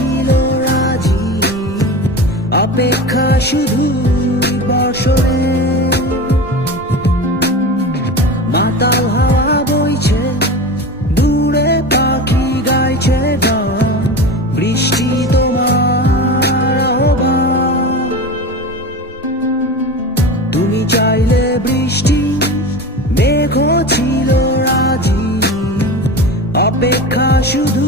ছিল রাজি। অপেক্ষা শুধু বর্ষণে মাতাল হাওয়া বইছে, দূরে পাখি গাইছে গান বৃষ্টি তোমার তুমি চাইলে বৃষ্টি মেঘ ছিল রাজি। অপেক্ষা শুধু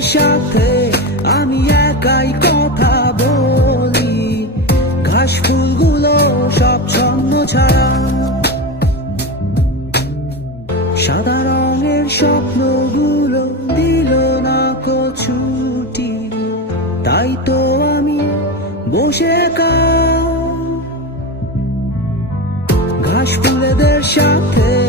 সাথে আমি একাই কথা বলি। ঘাস ফুলগুলো সব ছন্ন ছাড়া। সাদা রঙের স্বপ্নগুলো দিল না কো ছুটি। তাই তো আমি বসে কা ঘাস ফুলেদের সাথে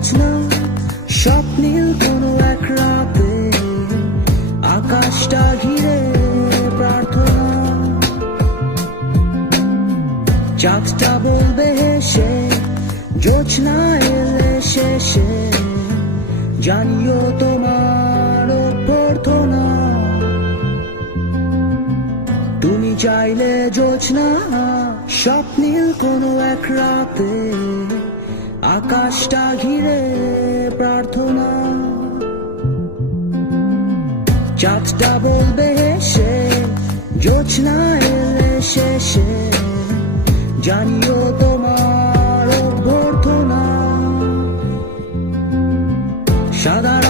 জোছনা স্বপ্নীল কোনো এক রাতে। আকাশটা ঘিরে প্রার্থনা। চাঁদটা বলবে, হেসে, জোছনা এলে শেষে। জানিও তোমার প্রার্থনা তুমি চাইলে জোছনা স্বপ্নীল কোনো এক রাতে। আকাশটা ঘিরে প্রার্থনা। চাঁদটা বলবে হেসে জোছনা এলে শেষে। জানিও তোমার অভ্যর্থনা। সাদা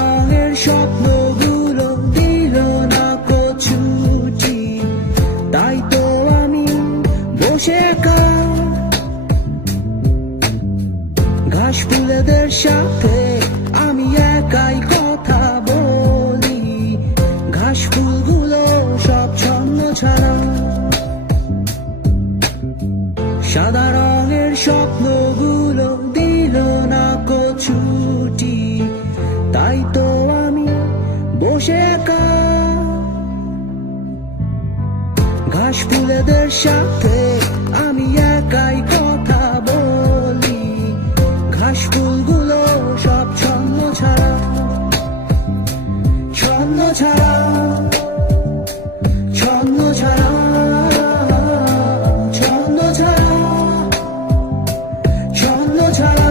ফুলেদের সাথে আমি একাই কথা বলি। ঘাস ফুলগুলো সব ছন্ন ছাড়া। সাদা রঙের স্বপ্নগুলো দিল না কো ছুটি। তাই তো আমি বসে কা ঘাস ফুলেদের সাথে ছন্দ ছাড়া ছন্দ ছাড়া ছন্দ ছাড়া ছন্দ ছাড়া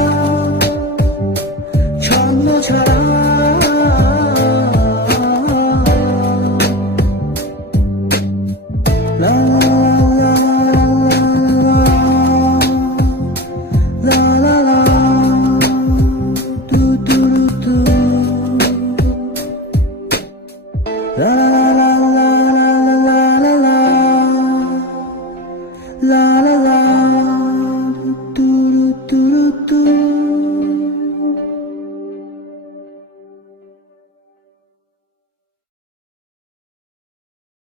Ah!